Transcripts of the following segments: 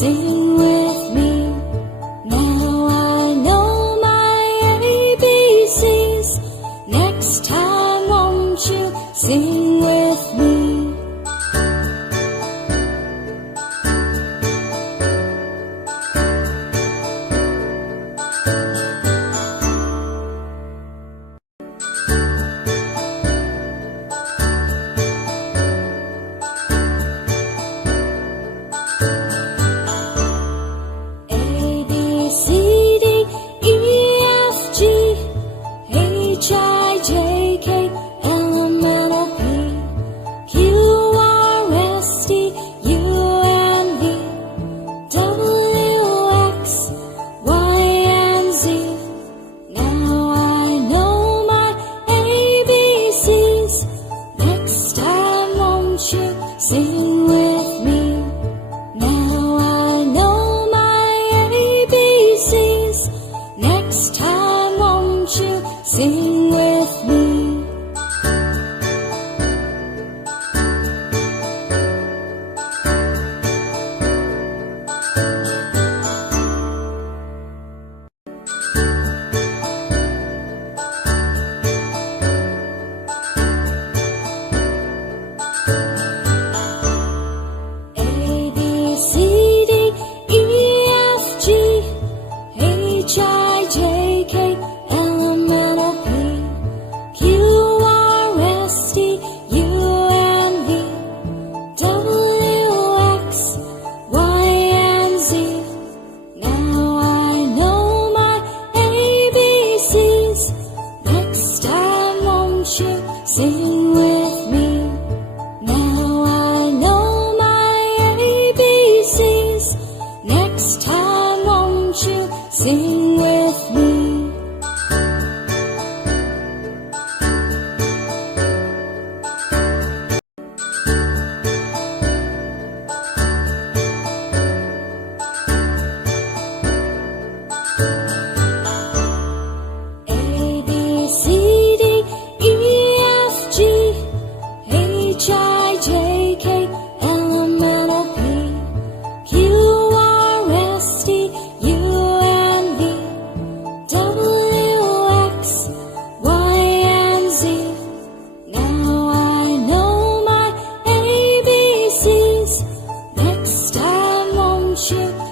Sing with me. Now I know my ABCs. Next time won't you sing with me? Sing with me. Now I know my ABCs. Next time won't you sing with me? Sing with me. Now I know my ABCs. Next time won't you sing with me?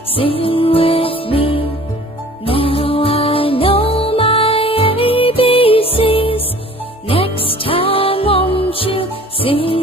Sing with me. Now I know my ABCs. Next time won't you sing?